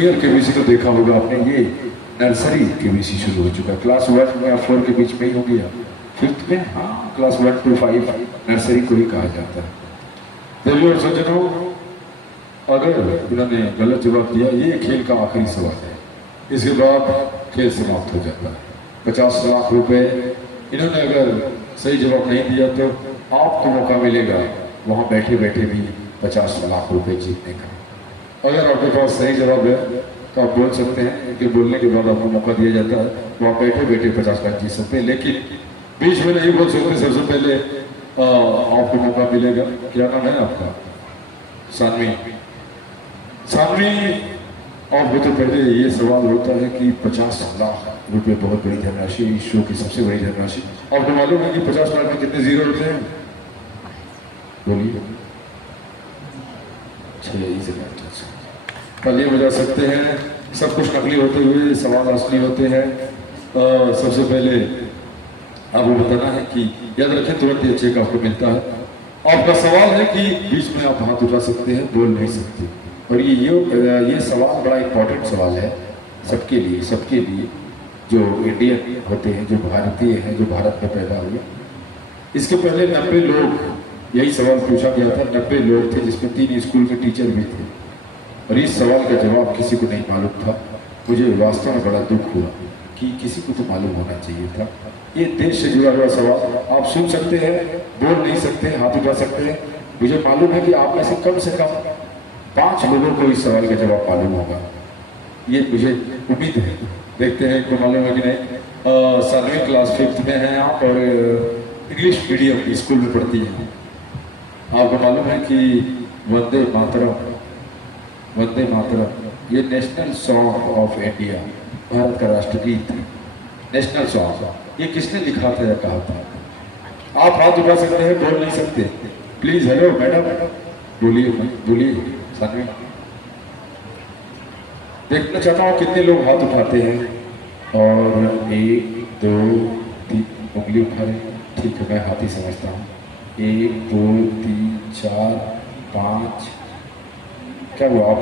KBC तो देखा होगा आपने, ये नर्सरी केबीसी शुरू हो चुका है। क्लास 1 या 4 के बीच में ही हो गया, 5th में, हाँ क्लास 1 to 5 नर्सरी को ही कहा जाता है। देवियों और सज्जनों, अगर उन्होंने गलत जवाब दिया, ये खेल का आखिरी सवाल है, इसके बाद खेल समाप्त हो जाता है। 50 लाख रुपए इन्होंने अगर सही जवाब नहीं दिया तो आपको मौका मिलेगा वहां बैठे बैठे भी 50 लाख रुपए जीतने का। अगर आपके पास सही जवाब है तो आप बोल सकते हैं, इनके बोलने के बाद आपको मौका दिया जाता है, तो आप बैठे बैठे 50 लाख जीत सकते हैं। लेकिन बीच में नहीं बोल सकते, सबसे पहले आपको मौका मिलेगा। क्या नाम है आपका? सानवी। सानवी, आपको तो पहले ये सवाल होता है कि 50 लाख रुपए बहुत बड़ी धनराशि, इस शो की सबसे बड़ी धनराशि। आपको मालूम है कि 50 लाख में कितने जीरो होते हैं? बोलिए। 6 ताली बजा सकते हैं। सब कुछ नकली होते हुए सवाल असली होते हैं। सबसे पहले आपको बताना है कि याद रखें, तुरंत ही अच्छे का आपको मिलता है। आपका सवाल है कि बीच में आप हाथ उठा सकते हैं, बोल नहीं सकते। और ये सवाल बड़ा इंपॉर्टेंट सवाल है सबके लिए जो इंडियन होते हैं, जो भारतीय हैं, जो भारत में पैदा हुए। इसके पहले 90 लोग यही सवाल पूछा गया था। 90 लोग थे, जिसमें 3 स्कूल के टीचर भी थे, और इस सवाल का जवाब किसी को नहीं मालूम था। मुझे वास्तव में बड़ा दुख हुआ कि किसी को तो मालूम होना चाहिए था। ये देश से जुड़ा हुआ सवाल, आप सुन सकते हैं, बोल नहीं सकते, हाथ उठा सकते हैं। मुझे मालूम है कि आप में से कम 5 लोगों को इस सवाल का जवाब मालूम होगा, ये मुझे उम्मीद है। देखते हैं इनको मालूम है कि नहीं। 7वीं क्लास 5th में हैं आप, और इंग्लिश मीडियम स्कूल में पढ़ती हैं। आपको मालूम है कि वंदे मातरम ये national song of India, Bharat का राष्ट्रगीत है, नेशनल सॉन्ग। ये किसने लिखा था या कहा था? आप हाथ उठा सकते हैं, बोल नहीं सकते। प्लीज, हेलो मैडम, बोलिए सानवी। देखना चाहता हूँ कितने लोग हाथ उठाते हैं। और 1 2 3 उंगली उठा रहे हैं, ठीक है, मैं हाथ ही समझता हूँ। 1 2 3 4 5, क्या हुआ आप?